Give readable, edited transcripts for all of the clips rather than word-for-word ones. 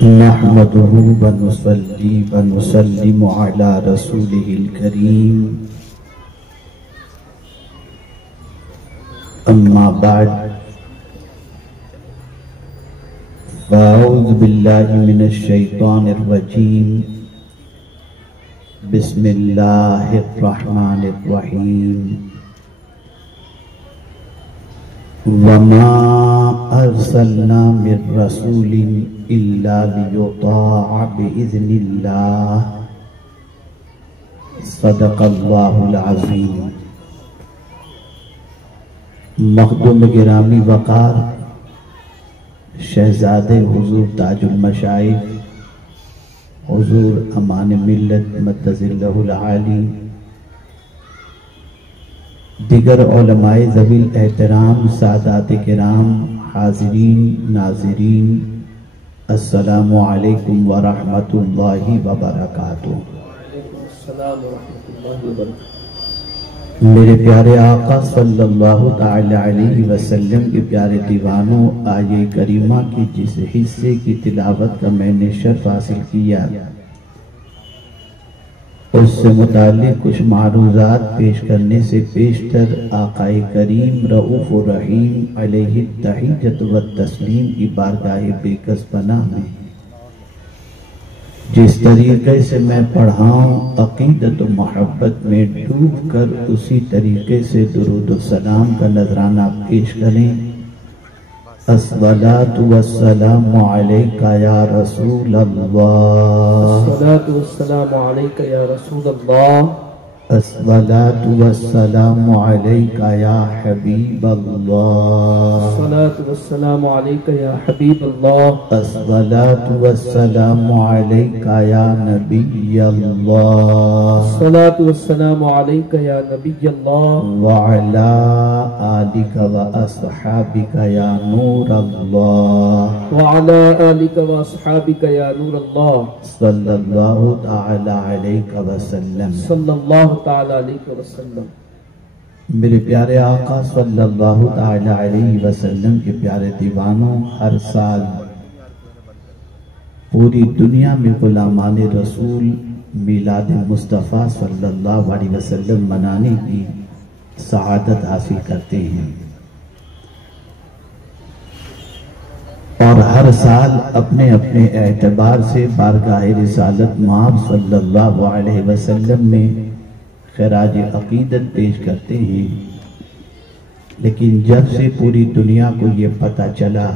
نحمده ونصلي ونسلم على رسوله الكريم أما بعد فأعوذ بالله من الشيطان الرجيم بسم الله الرحمن الرحيم وما أرسلنا من رسول إلا ليطاع بإذن الله صدق الله العظيم. مخدوم گرامی وقار شہزادے حضور تاج المشائخ حضور امان ملت مدظلہ العالی، دیگر علماء ذوی الاحترام، سادات کرام، حاضرین ناظرین، السلام علیکم ورحمۃ اللہ وبرکاتہ. میرے پیارے آقا صلی اللہ تعالی علیہ وسلم کے پیارے دیوانوں، آیے کریمہ کی جس حصے کی تلاوت کا میں نے شرف حاصل کیا، اس سے متعلق کچھ معروضات پیش کرنے سے پیشتر آقا کریم رؤوف الرحیم علیہ التحیۃ والتسلیم کی بارگاہ بے کس پناہ میں جس طریقے سے میں پڑھاؤں، عقیدت و محبت میں ڈوب کر اسی طریقے سے درود و سلام کا نذرانہ پیش کریں. الصلاة والسلام علیکہ یا رسول اللہ، الصلاة والسلام علیکہ یا رسول اللہ، الصلاة والسلام علیکہ یا حبیب اللہ، الصلاة والسلام علیکہ یا حبیب اللہ، الصلاة والسلام علیکہ یا نبی اللہ، الصلاة والسلام علیکہ یا نبی اللہ، وعلا آلک و اصحابک یا نور اللہ، وعلا آلک و اصحابک یا نور اللہ، صلی اللہ تعالی علیہ وسلم. صلی اللہ تعالی علیہ وسلم. میرے پیارے آقا صلی اللہ تعالی علیہ وسلم کے پیارے دیوانوں، ہر سال پوری دنیا میں غلامان رسول میلاد مصطفیٰ صلی اللہ علیہ وسلم منانے کی سعادت حاصل کرتے ہیں، اور ہر سال اپنے اپنے اعتبار سے بارگاہ رسالت مآب صلی اللہ علیہ وسلم میں خراج عقیدت پیش کرتے ہیں. لیکن جب سے پوری دنیا کو یہ پتہ چلا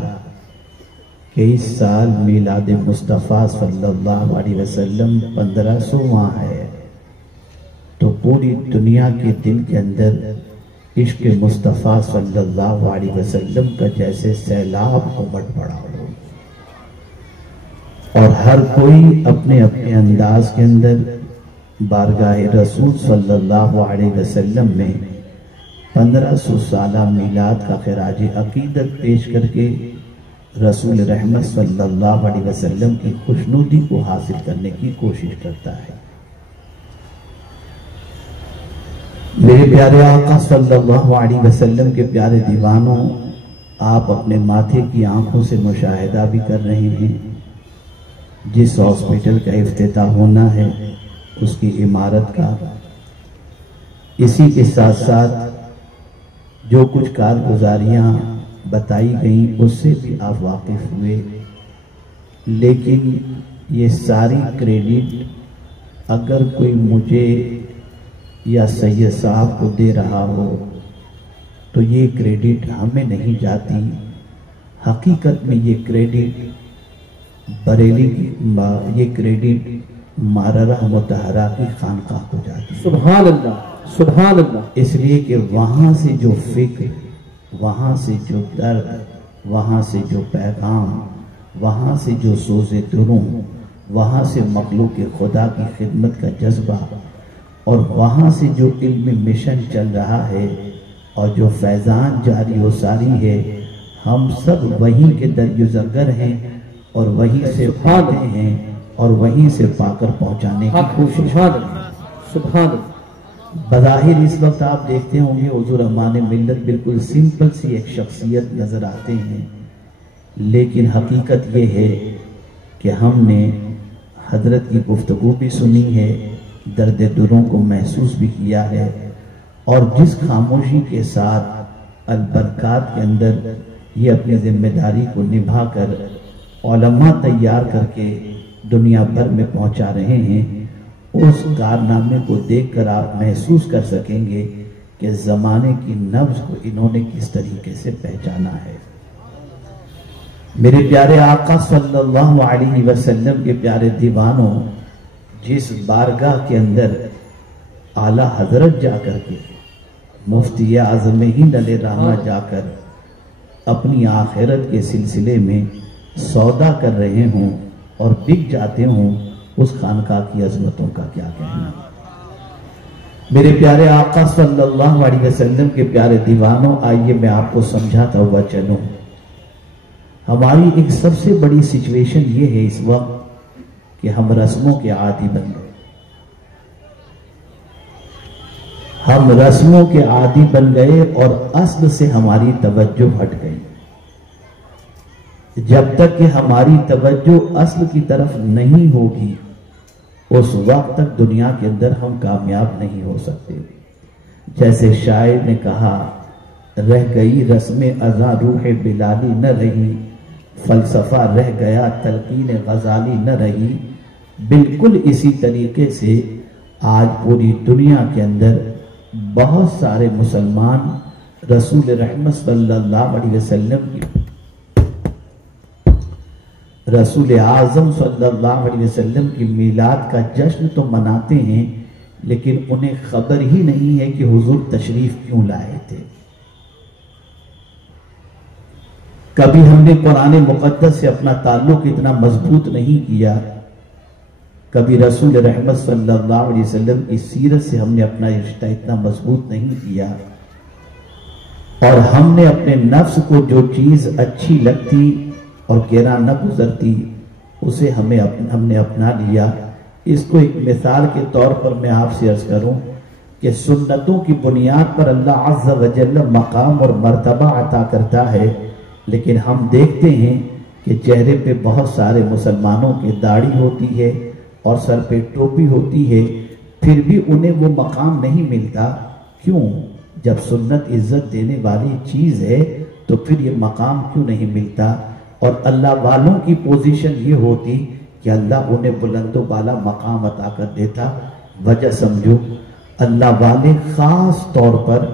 کہ اس سال میلاد مصطفیٰ صلی اللہ علیہ وسلم 1500واں ہے، تو پوری دنیا کے دل کے اندر عشق مصطفیٰ صلی اللہ علیہ وسلم کا جیسے سیلاب امٹ پڑا ہو، اور ہر کوئی اپنے اپنے انداز کے اندر بارگاہ رسول صلی اللہ علیہ وسلم میں 1500 سالہ میلاد کا خراج عقیدت پیش کر کے رسول رحمت صلی اللہ علیہ وسلم کی خوشنودی کو حاصل کرنے کی کوشش کرتا ہے. میرے پیارے آقا صلی اللہ علیہ وسلم کے پیارے دیوانوں، آپ اپنے ماتھے کی آنکھوں سے مشاہدہ بھی کر رہے ہیں جس ہاسپٹل کا افتتاح ہونا ہے، اس کی عمارت کا. اسی کے ساتھ ساتھ جو کچھ کارگزاریاں بتائی گئیں اس سے بھی آپ واقف ہوئے، لیکن یہ ساری کریڈٹ اگر کوئی مجھے یا سید صاحب کو دے رہا ہو تو یہ کریڈٹ ہمیں نہیں جاتی. حقیقت میں یہ کریڈٹ بریلی کی، یہ کریڈٹ ماررہ مطہرہ کی خانقاہ کو جاتی. سبحان اللہ، سبحان اللہ. اس لیے کہ وہاں سے جو فکر، وہاں سے جو درد، وہاں سے جو پیغام، وہاں سے جو سوز دلوں، وہاں سے مخلوق خدا کی خدمت کا جذبہ، اور وہاں سے جو علم مشن چل رہا ہے اور جو فیضان جاری و ساری ہے، ہم سب وہیں کے درگزر ہیں اور وہیں سے پاتے ہیں اور وہیں سے پا کر پہنچانے کی کوشش. سبحان اللہ. بظاہر اس وقت آپ دیکھتے ہوں گے حضور امان ملت بالکل سمپل سی ایک شخصیت نظر آتے ہیں، لیکن حقیقت یہ ہے کہ کہ ہم نے حضرت کی گفتگو بھی سنی ہے، درد دلوں کو محسوس بھی کیا ہے، اور جس خاموشی کے ساتھ البرکات کے اندر یہ اپنی ذمہ داری کو نبھا کر علماء تیار کر کے دنیا بھر میں پہنچا رہے ہیں، اس کارنامے کو دیکھ کر آپ محسوس کر سکیں گے کہ زمانے کی نبض کو انہوں نے کس طریقے سے پہچانا ہے۔ میرے پیارے آقا صلی اللہ علیہ وسلم کے پیارے دیوانوں، جس بارگاہ کے اندر اعلیٰ حضرت جا کر کے مفتی اعظم ہند علیہ رحمہ جا کر اپنی آخرت کے سلسلے میں سودا کر رہے ہوں اور بک جاتے ہوں، اس خانقاہ کی عظمتوں کا کیا کہنا۔ میرے پیارے آقا صلی اللہ علیہ وسلم کے پیارے دیوانوں، آئیے میں آپ کو سمجھاتا ہوا چلوں۔ ہماری ایک سب سے بڑی سچویشن یہ ہے اس وقت کہ ہم رسموں کے عادی بن گئے، ہم رسموں کے عادی بن گئے اور اصل سے ہماری توجہ ہٹ گئی۔ جب تک کہ ہماری توجہ اصل کی طرف نہیں ہوگی، اس وقت تک دنیا کے اندر ہم کامیاب نہیں ہو سکتے۔ جیسے شاعر نے کہا، رہ گئی رسم ازاں روح بلالی نہ رہی، فلسفہ رہ گیا تلقین غزالی نہ رہی۔ بالکل اسی طریقے سے آج پوری دنیا کے اندر بہت سارے مسلمان رسول رحمت صلی اللہ علیہ وسلم کی، رسول اعظم صلی اللہ علیہ وسلم کی میلاد کا جشن تو مناتے ہیں، لیکن انہیں خبر ہی نہیں ہے کہ حضور تشریف کیوں لائے تھے۔ کبھی ہم نے قرآن مقدس سے اپنا تعلق اتنا مضبوط نہیں کیا، کبھی رسول رحمت صلی اللہ علیہ وسلم کی سیرت سے ہم نے اپنا رشتہ اتنا مضبوط نہیں کیا، اور ہم نے اپنے نفس کو جو چیز اچھی لگتی اور گرا نہ گزرتی اسے ہم نے اپنا لیا۔ اس کو ایک مثال کے طور پر میں آپ سے عرض کروں کہ سنتوں کی بنیاد پر اللہ عز و جل مقام اور مرتبہ عطا کرتا ہے، لیکن ہم دیکھتے ہیں کہ چہرے پہ بہت سارے مسلمانوں کے داڑھی ہوتی ہے اور سر پہ ٹوپی ہوتی ہے، پھر بھی انہیں وہ مقام نہیں ملتا۔ کیوں؟ جب سنت عزت دینے والی چیز ہے تو پھر یہ مقام کیوں نہیں ملتا؟ اور اللہ والوں کی پوزیشن یہ ہوتی کہ اللہ انہیں بلند و بالا مقام عطا کر دیتا۔ وجہ سمجھو، اللہ والے خاص طور پر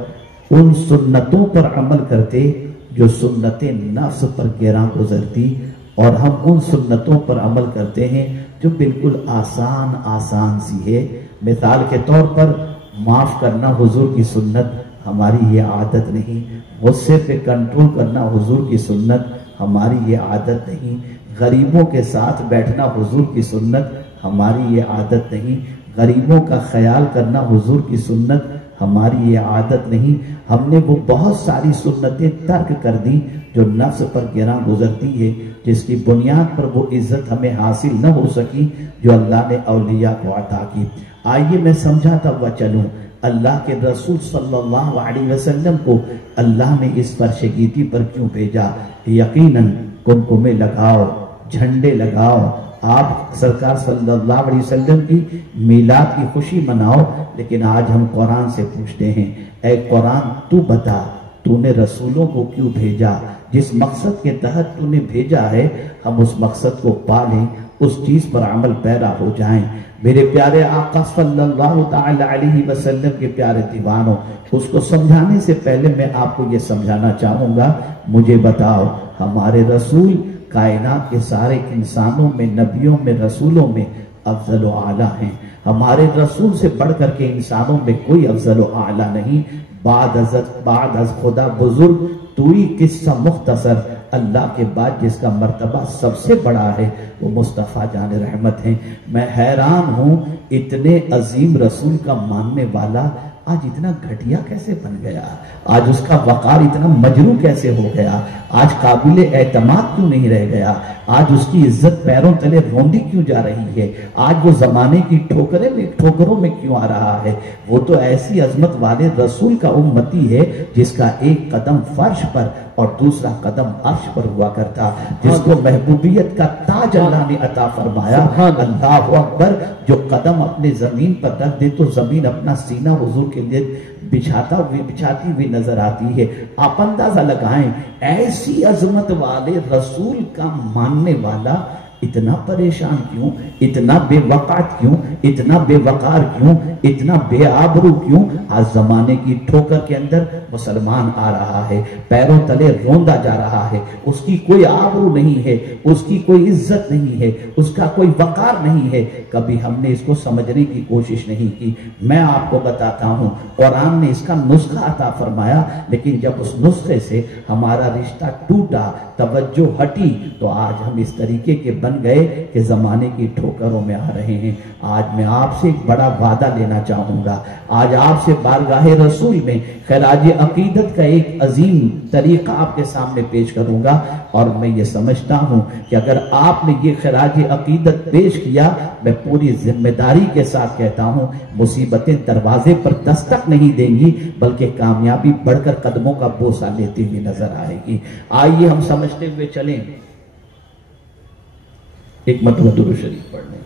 ان سنتوں پر عمل کرتے جو سنت نفس پر گراں گزرتی، اور ہم ان سنتوں پر عمل کرتے ہیں جو بالکل آسان سی ہے۔ مثال کے طور پر معاف کرنا حضور کی سنت، ہماری یہ عادت نہیں۔ غصے پہ کنٹرول کرنا حضور کی سنت، ہماری یہ عادت نہیں۔ غریبوں کے ساتھ بیٹھنا حضور کی سنت، ہماری یہ عادت نہیں۔ غریبوں کا خیال کرنا حضور کی سنت، ہماری یہ عادت نہیں۔ ہم نے وہ بہت ساری سنتیں ترک کر دی جو نفس پر گراں گزرتی ہے، جس کی بنیاد پر وہ عزت ہمیں حاصل نہ ہو سکی جو اللہ نے اولیاء کو عطا کی۔ آئیے میں سمجھاتا ہوا چلوں، اللہ کے رسول صلی اللہ علیہ وسلم کو اللہ نے اس فرش گیتی پر کیوں بھیجا؟ یقیناً کنکمے لگاؤ، جھنڈے لگاؤ، آپ سرکار صلی اللہ علیہ وسلم کی میلاد کی خوشی مناؤ، لیکن آج ہم قرآن سے پوچھتے ہیں، اے قرآن تو بتا، تو نے رسولوں کو کیوں بھیجا؟ جس مقصد کے تحت تو نے بھیجا ہے ہم اس مقصد کو پالیں، اس چیز پر عمل پیرا ہو جائیں۔ میرے پیارے آقا صلی اللہ تعالی علیہ وسلم کے پیارے دیوانوں، اس کو سمجھانے سے پہلے میں آپ کو یہ سمجھانا چاہوں گا، مجھے بتاؤ ہمارے رسول کائنات کے سارے انسانوں میں، نبیوں میں، رسولوں میں افضل و اعلیٰ ہیں۔ ہمارے رسول سے بڑھ کر کے انسانوں میں کوئی افضل و اعلیٰ نہیں۔ بعد از خدا بزرگ توئی قصہ مختصر، اللہ کے بعد جس کا مرتبہ سب سے بڑا ہے وہ مصطفیٰ جان رحمت ہیں۔ میں حیران ہوں اتنے عظیم رسول کا ماننے والا آج اتنا گھٹیا کیسے بن گیا؟ آج اس کا وقار اتنا مجروح کیسے ہو گیا؟ آج قابل اعتماد کیوں نہیں رہ گیا؟ آج اس کی عزت پیروں تلے روندی کیوں جا رہی ہے؟ آج وہ زمانے کی ٹھوکروں میں کیوں آ رہا ہے؟ وہ تو ایسی عظمت والے رسول کا امتی ہے جس کا ایک قدم فرش پر اور دوسرا قدم عرش پر ہوا کرتا، جس کو محبوبیت کا تاج اللہ نے عطا فرمایا۔ اللہ اکبر! جو قدم اپنے زمین پر رکھ دے تو زمین اپنا سینہ حضور کے لیے بچھاتی ہوئی نظر آتی ہے۔ آپ اندازہ لگائیں، ایسی عظمت والے رسول کا ماننے والا اتنا پریشان کیوں، اتنا بے وقعت کیوں، اتنا بے وقار کیوں، اتنا بے آبرو کیوں؟ آج زمانے کی ٹھوکر کے اندر مسلمان آ رہا ہے، پیروں تلے روندا جا رہا ہے، اس کی کوئی آبرو نہیں ہے، اس کی کوئی عزت نہیں ہے، اس کا کوئی وقار نہیں ہے۔ کبھی ہم نے اس کو سمجھنے کی کوشش نہیں کی۔ میں آپ کو بتاتا ہوں، قرآن نے اس کا نسخہ عطا فرمایا، لیکن جب اس نسخے سے ہمارا رشتہ ٹوٹا، توجہ ہٹی، تو آج ہم اس طریقے کے بن گئے کہ زمانے کی ٹھوکروں میں آ رہے ہیں۔ آج میں آپ سے ایک بڑا وعدہ لینا چاہوں گا، آج آپ سے بارگاہ رسول میں خراج عقیدت کا ایک عظیم طریقہ آپ کے سامنے پیش کروں گا، اور میں یہ سمجھتا ہوں کہ اگر آپ نے یہ خراج عقیدت پیش کیا، میں پوری ذمہ داری کے ساتھ کہتا ہوں، مصیبتیں دروازے پر دستک نہیں دیں گی، بلکہ کامیابی بڑھ کر قدموں کا بوسہ لیتی ہوئی نظر آئے گی۔ آئیے ہم سمجھتے ہوئے چلیں، ایک مرتبہ درود شریف پڑھ لیں۔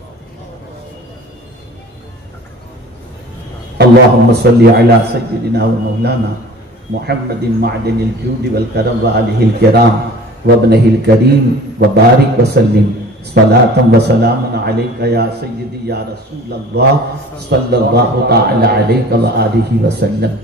اللہم صلی علی سیدنا و مولانا محمد معدن الجود والکرم وآلہ الکرام وابنہ الکریم وبارک وسلم صلاۃ و سلام علیک یا سیدی یا رسول اللہ صلی اللہ تعالی علیہ وآلہ وسلم۔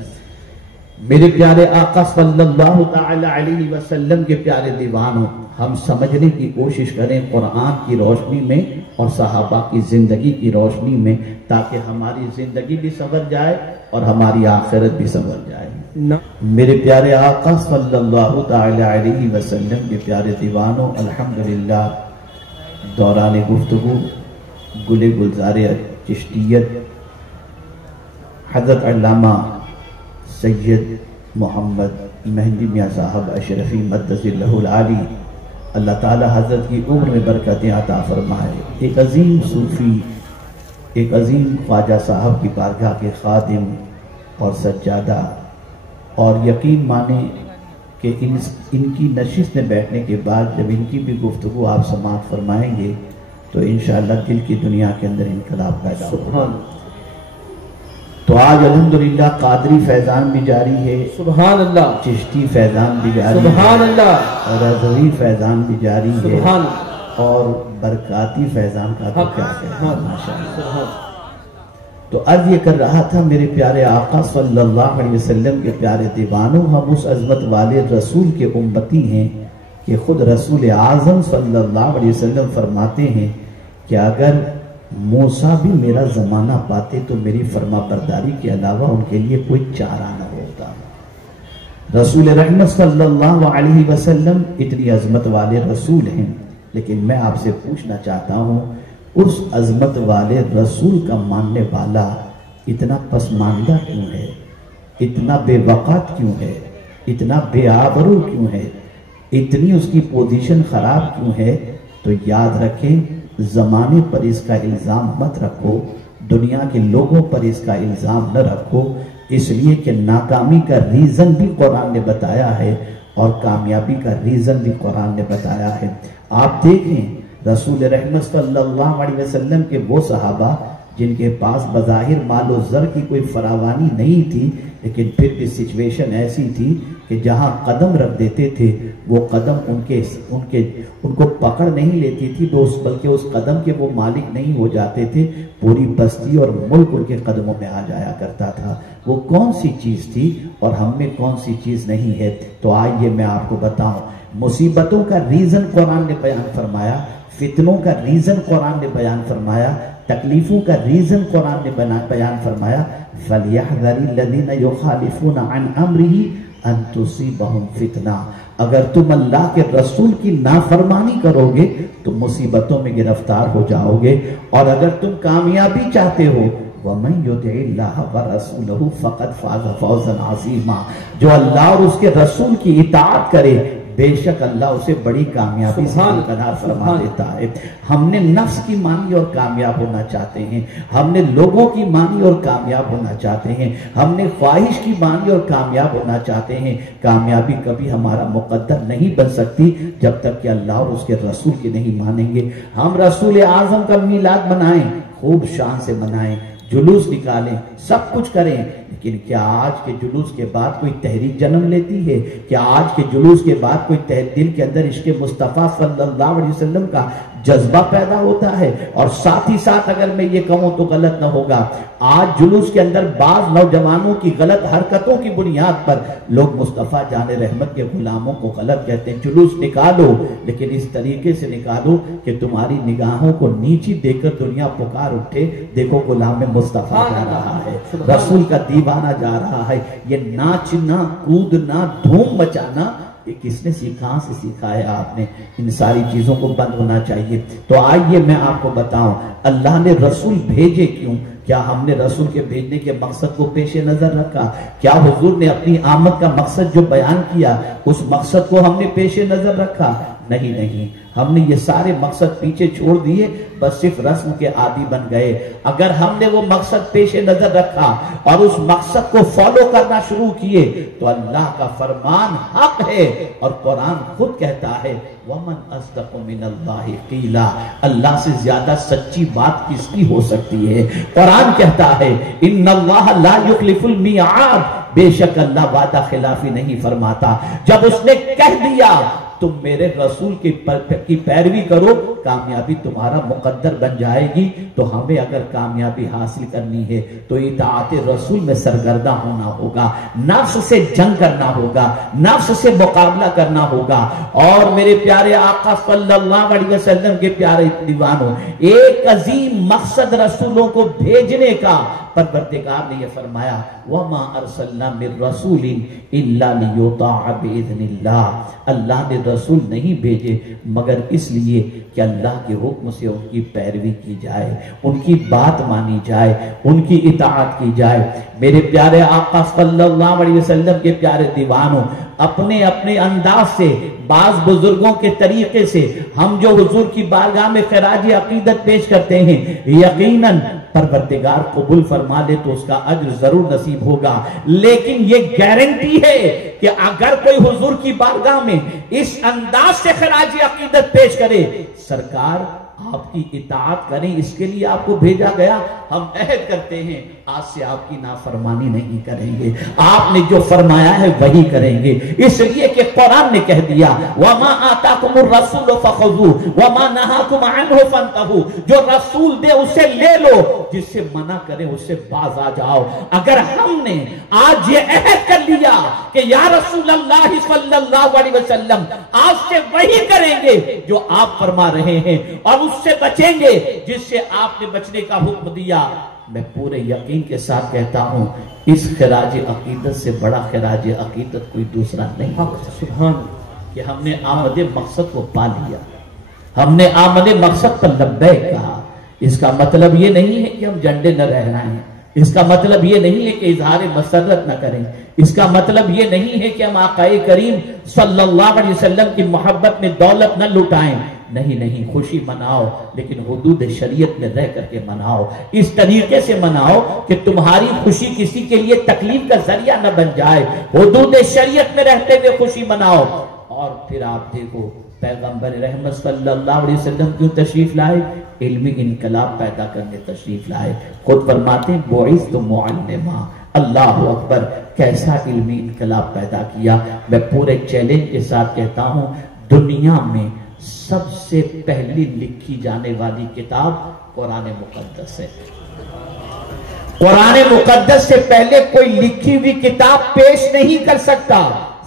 میرے پیارے آقا صلی اللہ تعالی علیہ وسلم کے پیارے دیوانوں، ہم سمجھنے کی کوشش کریں قرآن کی روشنی میں اور صحابہ کی زندگی کی روشنی میں، تاکہ ہماری زندگی بھی سنور جائے اور ہماری آخرت بھی سنور جائے۔ میرے پیارے آقا صلی اللہ تعالی علیہ وسلم کے پیارے دیوانوں، الحمدللہ دوران گفتگو گل گلزار چشتیت حضرت علامہ سید محمد مہندی میاں صاحب اشرفی مدث اللہ العالی، اللہ تعالی حضرت کی عمر میں برکتیں عطا فرمائے، ایک عظیم صوفی، ایک عظیم خواجہ صاحب کی بارگاہ کے خادم اور سجادہ، اور یقین مانیں کہ ان کی نشست میں بیٹھنے کے بعد جب ان کی بھی گفتگو آپ سماعت فرمائیں گے تو انشاءاللہ دل کی دنیا کے اندر انقلاب پیدا ہوگا۔ تو آج الحمدللہ قادری فیضان بھی جاری ہے، سبحان اللہ، چشتی فیضان بھی جاری ہے، سبحان اللہ، اور رضوی فیضان بھی جاری ہے، سبحان اللہ، اور برکاتی فیضان کا تو کیا کہنا ہے، ماشاءاللہ۔ تو عرض یہ کر رہا تھا میرے پیارے آقا صلی اللہ علیہ وسلم کے پیارے دیوانوں، ہم اس عظمت والے رسول کے امتی ہیں کہ خود رسول اعظم صلی اللہ علیہ وسلم فرماتے ہیں کہ اگر موسیٰ بھی میرا زمانہ پاتے تو میری فرما برداری کے علاوہ ان کے لیے کوئی چارہ نہ ہوتا۔ رسول رحمت صلی اللہ علیہ وسلم اتنی عظمت والے رسول ہیں، لیکن میں آپ سے پوچھنا چاہتا ہوں، اس عظمت والے رسول کا ماننے والا اتنا پسماندہ کیوں ہے، اتنا بے وقعت کیوں ہے، اتنا بے آبرو کیوں ہے، اتنی اس کی پوزیشن خراب کیوں ہے؟ تو یاد رکھیں، زمانے پر اس کا الزام مت رکھو، دنیا کے لوگوں پر اس کا الزام نہ رکھو، اس لیے کہ ناکامی کا ریزن بھی قرآن نے بتایا ہے اور کامیابی کا ریزن بھی قرآن نے بتایا ہے۔ آپ دیکھیں رسول رحمت صلی اللہ علیہ وسلم کے وہ صحابہ جن کے پاس بظاہر مال و زر کی کوئی فراوانی نہیں تھی، لیکن پھر بھی سچویشن ایسی تھی کہ جہاں قدم رکھ دیتے تھے وہ قدم ان کو پکڑ نہیں لیتی تھی، بلکہ اس قدم کے وہ مالک نہیں ہو جاتے تھے، پوری بستی اور ملک ان کے قدموں میں آ جایا کرتا تھا۔ وہ کون سی چیز تھی اور ہم میں کون سی چیز نہیں ہے؟ تو آئیے میں آپ کو بتاؤں، مصیبتوں کا ریزن قرآن نے بیان فرمایا، فتنوں کا ریزن قرآن نے بیان فرمایا، تکلیفوں کا ریزن قرآن نے بیان فرمایا، فَلْيَحْذَرِ الَّذِينَ يُخَالِفُونَ عَنْ أَمْرِهِ أَن تُصِيبَهُمْ فِتْنَةٌ۔ اگر تم اللہ کے رسول کی نافرمانی کرو گے تو مصیبتوں میں گرفتار ہو جاؤ گے، اور اگر تم کامیابی چاہتے ہو وَمَن يُطِعِ اللَّهَ وَرَسُولَهُ فَقَدْ فَازَ فَوْزًا عَظِيمًا، جو اللہ اور اس کے رسول کی اطاعت کرے بے شک اللہ اسے بڑی کامیابی سے کنار فرما دیتا ہے۔ ہم نے نفس کی مانی اور کامیاب ہونا چاہتے ہیں، ہم نے لوگوں کی مانی اور کامیاب ہونا چاہتے ہیں، ہم نے خواہش کی مانی اور کامیاب ہونا چاہتے ہیں۔ کامیابی کبھی ہمارا مقدر نہیں بن سکتی جب تک کہ اللہ اور اس کے رسول کے نہیں مانیں گے۔ ہم رسول اعظم کا میلاد منائیں، خوب شان سے منائیں، جلوس نکالیں، سب کچھ کریں، لیکن کیا آج کے جلوس کے بعد کوئی تحریک جنم لیتی ہے؟ کیا آج کے جلوس کے بعد کوئی دل کے اندر عشق مصطفیٰ صلی اللہ علیہ وسلم کا جذبہ پیدا ہوتا ہے؟ اور ساتھ ہی ساتھ اگر میں یہ کہوں تو غلط نہ ہوگا، آج جلوس کے اندر بعض نوجوانوں کی غلط حرکتوں کی بنیاد پر لوگ مصطفیٰ جان رحمت کے غلاموں کو غلط کہتے ہیں۔ جلوس نکالو، لیکن اس طریقے سے نکالو کہ تمہاری نگاہوں کو نیچی دیکھ کر دنیا پکار اٹھے، دیکھو غلام مصطفیٰ جا رہا ہے، رسول کا دیوانہ جا رہا ہے۔ یہ ناچنا، کودنا، دھوم مچانا یہ کس نے سیکھا؟ کہاں سے سیکھا ہے آپ نے؟ ان ساری چیزوں کو بند ہونا چاہیے۔ تو آئیے میں آپ کو بتاؤں اللہ نے رسول بھیجے کیوں؟ کیا ہم نے رسول کے بھیجنے کے مقصد کو پیش نظر رکھا؟ کیا حضور نے اپنی آمد کا مقصد جو بیان کیا اس مقصد کو ہم نے پیش نظر رکھا؟ نہیں، ہم نے یہ سارے مقصد پیچھے چھوڑ دیے، بس صرف رسم کے عادی بن گئے۔ اگر ہم نے وہ مقصد پیش نظر رکھا اور اس مقصد کو فالو کرنا شروع کیے تو اللہ کا فرمان حق ہے، اور قرآن خود کہتا ہے وَمَنْ أَصْدَقُ مِنَ اللَّهِ قِيلًا، اللہ سے زیادہ سچی بات کس کی ہو سکتی ہے؟ قرآن کہتا ہے إِنَّ اللَّهَ لَا يُخْلِفُ الْمِيعَادَ، بے شک اللہ وعدہ خلافی نہیں فرماتا۔ جب اس نے کہہ دیا تم میرے رسول کی پیروی کرو، کامیابی تمہارا مقدر بن جائے گی۔ تو ہمیں اگر کامیابی حاصل کرنی ہے تو اطاعت رسول میں سرگردہ ہونا ہوگا، نفس سے جنگ کرنا ہوگا، نفس سے مقابلہ کرنا ہوگا۔ اور میرے پیارے آقا صلی اللہ علیہ وسلم کے پیارے دیوانوں، ایک عظیم مقصد رسولوں کو بھیجنے کا پروردگار نے یہ فرمایا وَمَا أَرْسَلْنَا مِن رَّسُولٍ إِلَّا لِيُطَاعَ بِإِذْنِ اللَّهِ، اللہ نے رسول نہیں بھیجے مگر اس لیے کہ اللہ کے حکم سے ان کی پیروی کی جائے، ان کی بات مانی جائے، ان کی اطاعت کی جائے۔ میرے پیارے آقا صلی اللہ علیہ وسلم کے پیارے دیوانوں، اپنے اپنے انداز سے، بعض بزرگوں کے طریقے سے ہم جو حضور کی بارگاہ میں خراج عقیدت پیش کرتے ہیں، یقیناً پروردگار قبول فرما لے تو اس کا اجر ضرور نصیب ہوگا، لیکن یہ گارنٹی ہے کہ اگر کوئی حضور کی بارگاہ میں اس انداز سے خراج عقیدت پیش کرے، سرکار آپ کی اطاعت کریں، اس کے لیے آپ کو بھیجا گیا، ہم عہد کرتے ہیں آج سے آپ کی نافرمانی نہیں کریں گے، آپ نے جو فرمایا ہے وہی کریں گے، اس لیے کہ قرآن نے کہہ دیا وَمَا آتَاكُمُ الرَّسُولُ فَخُذُوهُ وَمَا نَهَاكُمْ عَنْهُ فَانْتَهُوا، جو رسول دے اسے لے لو، جس سے منع کرے اس سے باز آ جاؤ۔ اگر ہم نے آج یہ عہد کر لیا کہ یا رسول اللہ صلی اللہ علیہ وسلم آج سے وہی کریں گے جو آپ فرما رہے ہیں، اور اس سے بچیں گے جس سے آپ نے بچنے کا حکم دیا، میں پورے یقین کے ساتھ کہتا ہوں اس خراج عقیدت سے بڑا خراج عقیدت کوئی دوسرا نہیں ہو سکتا کہ ہم نے آمد مقصد کو پا لیا، ہم نے آمد مقصد پر لبیک کہا۔ اس کا مطلب یہ نہیں ہے کہ ہم جھنڈے نہ لہرائیں، اس کا مطلب یہ نہیں ہے کہ اظہار مسرت نہ کریں، اس کا مطلب یہ نہیں ہے کہ ہم آقا کریم صلی اللہ علیہ وسلم کی محبت میں دولت نہ لٹائیں، نہیں، خوشی مناؤ لیکن حدود شریعت میں رہ کر کے مناؤ، اس طریقے سے مناؤ کہ تمہاری خوشی کسی کے لیے تکلیف کا ذریعہ نہ بن جائے، حدود شریعت میں رہتے ہوئے خوشی مناؤ۔ اور پھر آپ دیکھو پیغمبر رحمت صلی اللہ علیہ وسلم کیوں تشریف لائے؟ علمی انقلاب پیدا کرنے تشریف لائے، خود فرماتے ہیں بعثت معلما، اللہ اکبر، کیسا علمی انقلاب پیدا کیا۔ میں پورے چیلنج کے ساتھ کہتا ہوں دنیا میں سب سے پہلی لکھی جانے والی کتاب قرآن مقدس ہے، قرآن مقدس سے پہلے کوئی لکھی ہوئی کتاب پیش نہیں کر سکتا۔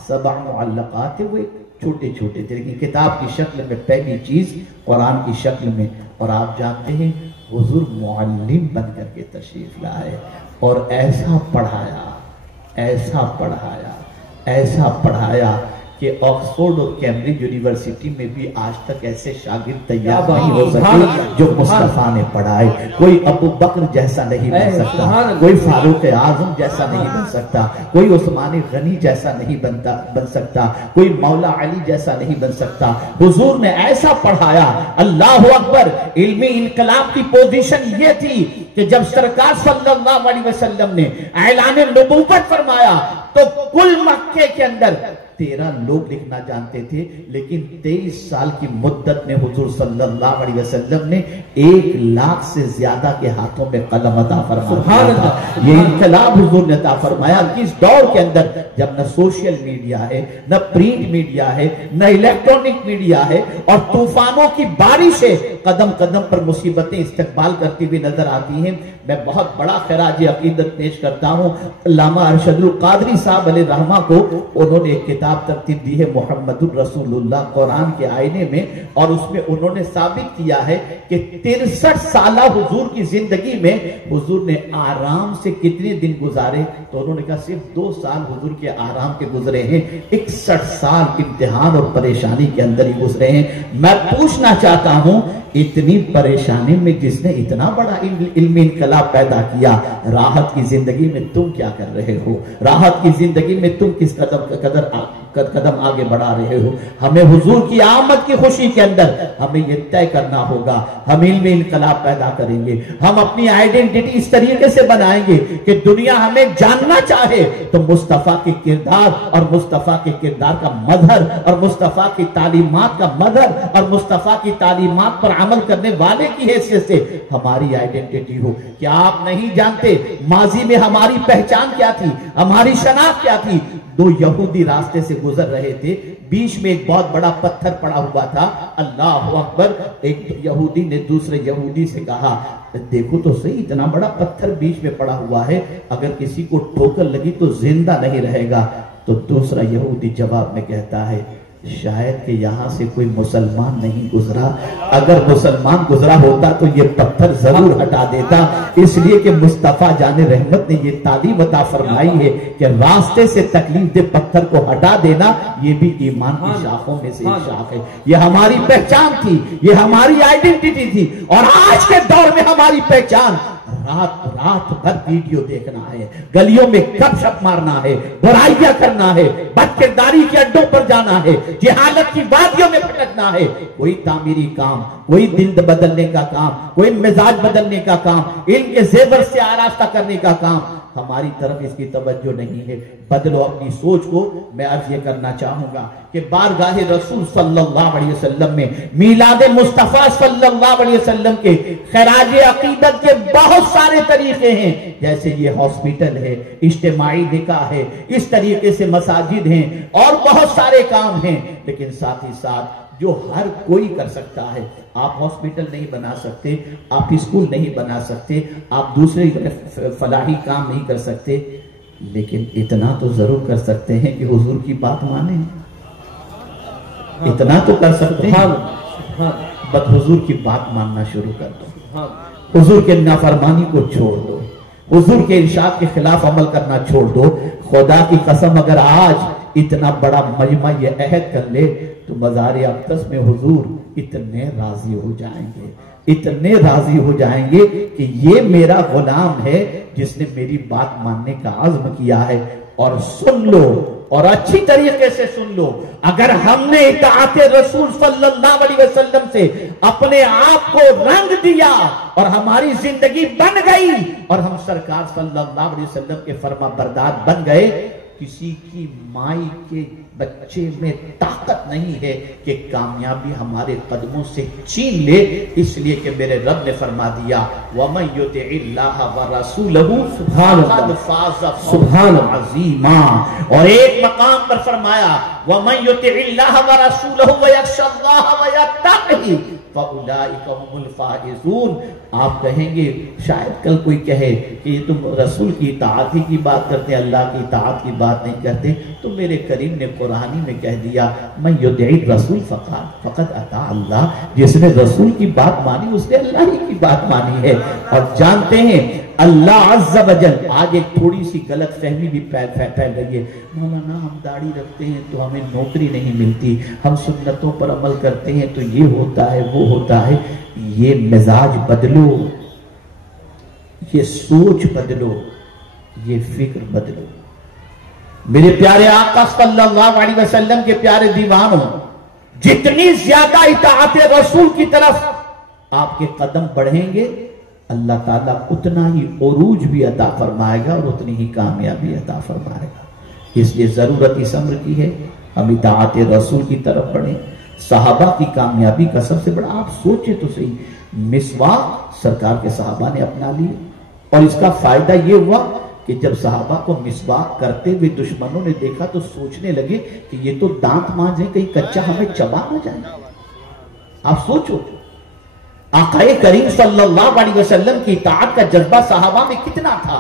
7 معلقات وہ چھوٹے چھوٹے تھے لیکن کتاب کی شکل میں پہلی چیز قرآن کی شکل میں، اور آپ جانتے ہیں حضور معلم بن کر کے تشریف لائے اور ایسا پڑھایا، ایسا پڑھایا، ایسا پڑھایا کہ آکسفورڈ اور کیمبرج یونیورسٹی میں بھی آج تک ایسے شاگرد تیار نہیں ہو سکے جو مصطفیٰ نے پڑھائے. کوئی ابو بکر جیسا نہیں بن سکتا, کوئی فاروق اعظم جیسا نہیں بن سکتا, کوئی عثمان غنی جیسا نہیں بن سکتا, کوئی مولا علی جیسا نہیں بن سکتا. حضور نے ایسا پڑھایا. اللہ اکبر. علمی انقلاب کی پوزیشن یہ تھی کہ جب سرکار صلی اللہ علیہ وسلم نے اعلان نبوت فرمایا تو کل مکے کے اندر 13 لوگ لکھنا جانتے تھے, لیکن 23 سال کی مدت میں حضور صلی اللہ علیہ وسلم نے 1 لاکھ سے زیادہ کے ہاتھوں میں قلم عطا فرمایا. یہ انقلاب حضور نے عطا فرمایا. کس دور کے اندر جب نہ سوشل میڈیا ہے, نہ پرنٹ میڈیا ہے, نہ الیکٹرونک میڈیا ہے, اور طوفانوں کی بارشیں قدم قدم پر مصیبتیں استقبال کرتی ہوئی نظر آتی ہیں. میں بہت بڑا خراج عقیدت پیش کرتا ہوں علامہ ارشد القادری صاحب علیہ رحمہ کو. انہوں نے ایک کتاب ترتیب دی ہے محمد الرسول اللہ قرآن کے آئینے میں, اور اس میں انہوں نے ثابت کیا ہے کہ 63 سالہ حضور کی زندگی میں حضور نے آرام سے کتنے دن گزارے. تو انہوں نے کہا صرف 2 سال حضور کے آرام کے گزرے ہیں, 61 سال امتحان اور پریشانی کے اندر ہی گزرے ہیں. میں پوچھنا چاہتا ہوں اتنی پریشانی میں جس نے اتنا بڑا علمی انقلاب پیدا کیا, راحت کی زندگی میں تم کیا کر رہے ہو؟ راحت کی زندگی میں تم کس قدم آگے بڑھا رہے ہو؟ ہمیں حضور کی آمد کی خوشی کے اندر ہمیں یہ طے کرنا ہوگا, ہم علمی انقلاب پیدا کریں گے. ہم اپنی آئیڈینٹی اس طریقے سے بنائیں گے کہ دنیا ہمیں جاننا چاہے تو مصطفیٰ کے کردار اور مصطفیٰ کے کردار کا مظہر اور مصطفیٰ کی تعلیمات کا مظہر اور مصطفیٰ کی تعلیمات پر عمل کرنے والے کی حیثیت سے ہماری آئیڈینٹی ہو. کیا آپ نہیں جانتے ماضی میں ہماری پہچان کیا تھی, ہماری شناخت کیا تھی؟ 2 یہودی راستے سے گزر رہے تھے, بیچ میں ایک بہت بڑا پتھر پڑا ہوا تھا. اللہ اکبر. ایک یہودی نے دوسرے یہودی سے کہا دیکھو تو صحیح, اتنا بڑا پتھر بیچ میں پڑا ہوا ہے, اگر کسی کو ٹھوکر لگی تو زندہ نہیں رہے گا. تو دوسرا یہودی جواب میں کہتا ہے شاید کہ یہاں سے کوئی مسلمان نہیں گزرا, اگر مسلمان گزرا ہوتا تو یہ پتھر ضرور ہٹا دیتا. اس لیے کہ مصطفیٰ جان رحمت نے یہ تعلیم عطا فرمائی ہے کہ راستے سے تکلیف دہ پتھر کو ہٹا دینا یہ بھی ایمان کی شاخوں میں سے ایک شاخ ہے. یہ ہماری پہچان تھی, یہ ہماری آئیڈینٹی تھی. اور آج کے دور میں ہماری پہچان رات بھر ویڈیو دیکھنا ہے, گلیوں میں گپ شپ مارنا ہے, برائیاں کرنا ہے, بدکرداری کے اڈوں پر جانا ہے, جہالت کی وادیوں میں پھٹکنا ہے. کوئی تعمیری کام, کوئی دل بدلنے کا کام, کوئی مزاج بدلنے کا کام, علم کے زیور سے آراستہ کرنے کا کام, ہماری طرف اس کی توجہ نہیں ہے. بدلو اپنی سوچ کو. میں عرض یہ کرنا چاہوں گا کہ بارگاہ رسول صلی اللہ علیہ وسلم میں میلاد مصطفیٰ صلی اللہ علیہ وسلم کے خراج عقیدت کے بہت سارے طریقے ہیں. جیسے یہ ہاسپٹل ہے, اجتماعی نکاح ہے, اس طریقے سے مساجد ہیں اور بہت سارے کام ہیں. لیکن ساتھ ہی ساتھ جو ہر کوئی کر سکتا ہے. آپ ہاسپٹل نہیں بنا سکتے, آپ اسکول نہیں بنا سکتے, آپ دوسرے فلاحی کام نہیں کر سکتے, لیکن اتنا تو ضرور کر سکتے ہیں کہ حضور کی بات مانیں. اتنا تو کر سکتے ہیں, بس حضور کی بات ماننا شروع کر دو. حضور کے نافرمانی کو چھوڑ دو, حضور کے ارشاد کے خلاف عمل کرنا چھوڑ دو. خدا کی قسم اگر آج اتنا بڑا مجمع یہ عہد کر لے تو مزار اقدس میں حضور اتنے راضی ہو جائیں گے, اتنے راضی ہو جائیں گے کہ یہ میرا غلام ہے جس نے میری بات ماننے کا عزم کیا ہے. اور سن لو, اور اچھی طریقے سے سن لو, اگر ہم نے اطاعت رسول صلی اللہ علیہ وسلم سے اپنے آپ کو رنگ دیا اور ہماری زندگی بن گئی اور ہم سرکار صلی اللہ علیہ وسلم کے فرما بردار بن گئے, کسی کی مائی کے بچے میں طاقت نہیں ہے کہ کامیابی ہمارے قدموں سے چھین لے. اس لیے کہ میرے رب نے فرما دیا وَمَن يُطِعِ اللَّهَ وَرَسُولَهُ فَقَدْ فَازَ فَوْزًا عَظِيمًا. اور ایک مقام پر فرمایا وَمَن يُطِعِ اللَّهَ وَرَسُولَهُ وَيَخْشَ اللَّهَ وَيَتَّقِهِ فَأُولَٰئِكَ هُمُ الْفَائِزُونَ. آپ کہیں گے شاید کل کوئی کہے کہ یہ تم رسول کی اطاعت ہی کی بات کرتے, اللہ کی اطاعت کی بات نہیں کرتے. تو میرے کریم نے قرآنی میں کہہ دیا من یطع الرسول فقد اطاع اللہ. جس نے رسول کی بات مانی اس نے اللہ ہی کی بات مانی ہے. اور جانتے ہیں اللہ عز و جل، آج ایک تھوڑی سی غلط فہمی بھی پھیل رہی ہے، مولانا ہم داڑھی رکھتے ہیں تو ہمیں نوکری نہیں ملتی، ہم سنتوں پر عمل کرتے ہیں تو یہ ہوتا ہے وہ ہوتا ہے۔ یہ مزاج بدلو، یہ سوچ بدلو، یہ فکر بدلو۔ میرے پیارے آقا صلی اللہ علیہ وسلم کے پیارے دیوانوں، جتنی زیادہ اطاعت رسول کی طرف آپ کے قدم بڑھیں گے، اللہ تعالیٰ اتنا ہی عروج بھی عطا فرمائے گا اور اتنی ہی کامیابی عطا فرمائے گا۔ اس لیے ضرورت اس امر کی ہے ہم اطاعت رسول کی طرف بڑھیں۔ صحابہ کی کامیابی کا سب سے بڑا، آپ سوچیں تو صحیح، مسواک سرکار کے صحابہ نے اپنا لی، اور اس کا فائدہ یہ ہوا کہ جب صحابہ کو مسواک کرتے ہوئے دشمنوں نے دیکھا تو سوچنے لگے کہ یہ تو دانت مانجے کہیں کچا ہمیں چبا نہ جائے۔ آپ سوچو آقا کریم صلی اللہ علیہ وسلم کی اطاعت کا جذبہ صحابہ میں کتنا تھا۔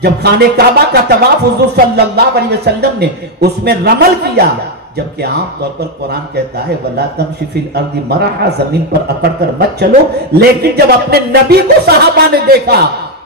جب خانہ کعبہ کا طواف حضور صلی اللہ علیہ وسلم نے اس میں رمل کیا، جبکہ عام طور پر قرآن کہتا ہے وَلَا تَمْشِ فِي الْأَرْضِ مَرَحًا، زمین پر اکڑ کر مت چلو، لیکن جب اپنے نبی کو صحابہ نے دیکھا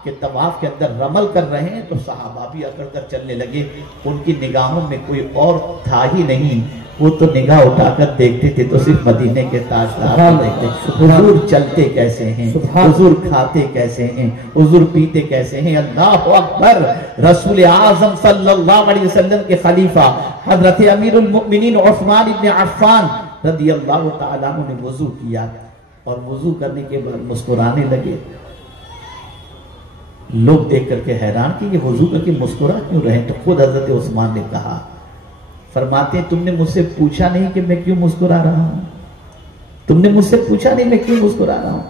کہ طواف کے اندر رمل کر رہے ہیں تو صحابہ بھی اکڑ کر چلنے لگے۔ ان کی نگاہوں میں کوئی اور تھا ہی نہیں، وہ تو نگاہ اٹھا کر دیکھتے تھے تو صرف مدینے کے تاجدار کو دیکھتے، حضور چلتے کیسے ہیں، حضور کھاتے کیسے ہیں، حضور پیتے کیسے ہیں۔ اللہ اکبر! رسول اعظم صلی اللہ علیہ وسلم کے خلیفہ حضرت امیر المؤمنین عثمان ابن عفان رضی اللہ تعالیٰ عنہ نے وضو کیا، اور وضو کرنے کے بعد مسکرانے لگے۔ لوگ دیکھ کر کے حیران کہ یہ وضو کر کے مسکرا کیوں رہے، تو خود حضرت عثمان نے کہا، فرماتے ہیں تم نے مجھ سے پوچھا نہیں کہ میں کیوں مسکرا رہا ہوں، تم نے مجھ سے پوچھا نہیں میں کیوں مسکرا رہا ہوں۔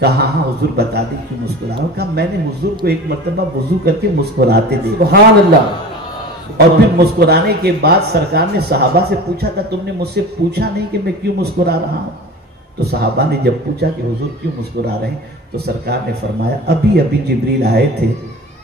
کہا ہاں حضور بتا دیں کیوں مسکرا رہا ہوں۔ کہا میں نے حضور کو ایک مرتبہ وضو کر کے مسکراتے دیکھا، سبحان اللہ، اور پھر مسکرانے کے بعد سرکار نے صحابہ سے پوچھا تھا تم نے مجھ سے پوچھا نہیں کہ میں کیوں مسکرا رہا ہوں۔ تو صحابہ نے جب پوچھا کہ حضور کیوں مسکرا رہے ہیں تو سرکار نے فرمایا ابھی ابھی جبریل آئے تھے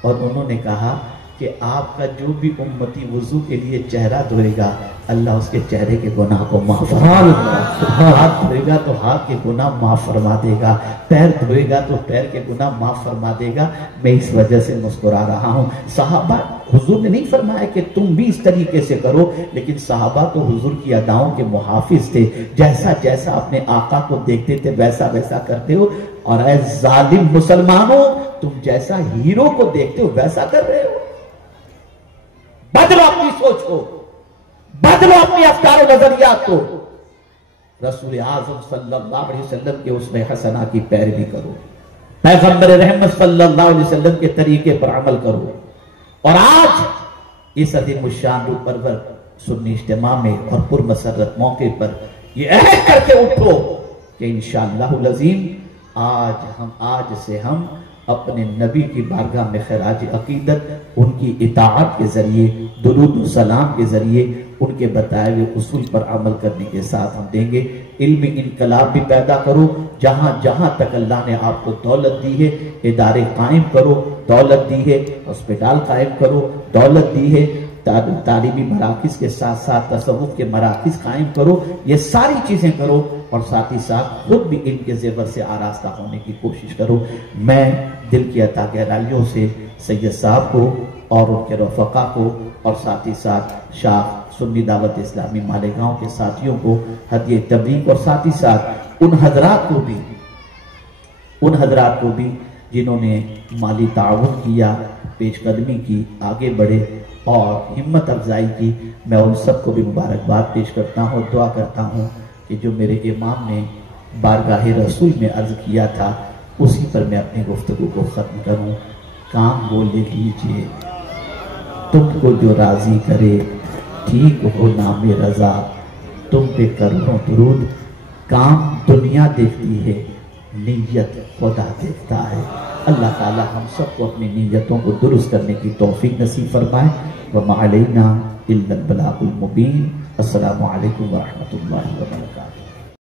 اور انہوں نے کہا کہ آپ کا جو بھی امتی وضو کے لیے چہرہ دھوئے گا اللہ اس کے چہرے کے گناہ کو معاف فرما دے گا، ہاتھ دھوئے گا تو ہاتھ کے گناہ معاف فرما دے گا، پیر دھوئے گا تو پیر کے گناہ معاف فرما دے گا، میں اس وجہ سے مسکرا رہا ہوں۔ صحابہ، حضور نے نہیں فرمایا کہ تم بھی اس طریقے سے کرو، لیکن صحابہ تو حضور کی اداؤں کے محافظ تھے، جیسا جیسا اپنے آقا کو دیکھتے تھے ویسا ویسا کرتے ہو، اور اے ظالم مسلمانوں تم جیسا ہیرو کو دیکھتے ہو ویسا کر رہے ہو۔ بدلو اپنی سوچ کو، بدلو اپنی افکار و نظریات کو، رسول اعظم صلی اللہ علیہ وسلم کے اسوہ حسنہ کی پیروی کرو، پیغمبر رحمت صلی اللہ علیہ وسلم کے طریقے پر عمل کرو، اور آج اس عظیم الشان روح پرور سنی اجتماع میں اور پرمسرت موقع پر یہ عہد کر کے اٹھو کہ انشاءاللہ العظیم آج سے ہم اپنے نبی کی بارگاہ میں خراج عقیدت ان کی اطاعت کے ذریعے، درود و سلام کے ذریعے، ان کے بتائے ہوئے اصول پر عمل کرنے کے ساتھ ہم دیں گے۔ علم انقلاب بھی پیدا کرو، جہاں جہاں تک اللہ نے آپ کو دولت دی ہے ادارے قائم کرو، دولت دی ہے ہسپتال قائم کرو، دولت دی ہے تعلیمی مراکز کے ساتھ ساتھ تصوف کے مراکز قائم کرو، یہ ساری چیزیں کرو، اور ساتھ ہی ساتھ خود بھی ان کے زیور سے آراستہ ہونے کی کوشش کرو۔ میں دل کی عطا گہرائیوں سے سید صاحب کو اور ان کے رفقا کو اور ساتھ ہی ساتھ شاہ سنی دعوت اسلامی مالیگاؤں کے ساتھیوں کو ہدیہ تبریک، اور ساتھ ہی ساتھ ان حضرات کو بھی جنہوں نے مالی تعاون کیا، پیش قدمی کی، آگے بڑھے اور ہمت افزائی کی، میں ان سب کو بھی مبارکباد پیش کرتا ہوں، دعا کرتا ہوں کہ جو میرے امام نے بارگاہ رسول میں عرض کیا تھا اسی پر میں اپنی گفتگو کو ختم کروں۔ کام وہ لے لیجئے تم کو جو راضی کرے، ٹھیک ہو نام رضا تم پہ کروڑوں درود، کام دنیا دیکھتی ہے نیت خدا دیکھتا ہے۔ اللہ تعالی ہم سب کو اپنی نیتوں کو درست کرنے کی توفیق نصیب فرمائے۔ وَمَا عَلَيْنَا إِلَّا الْبَلَاغُ الْمُبِينُ۔ السلام علیکم ورحمۃ اللہ وبرکاتہ۔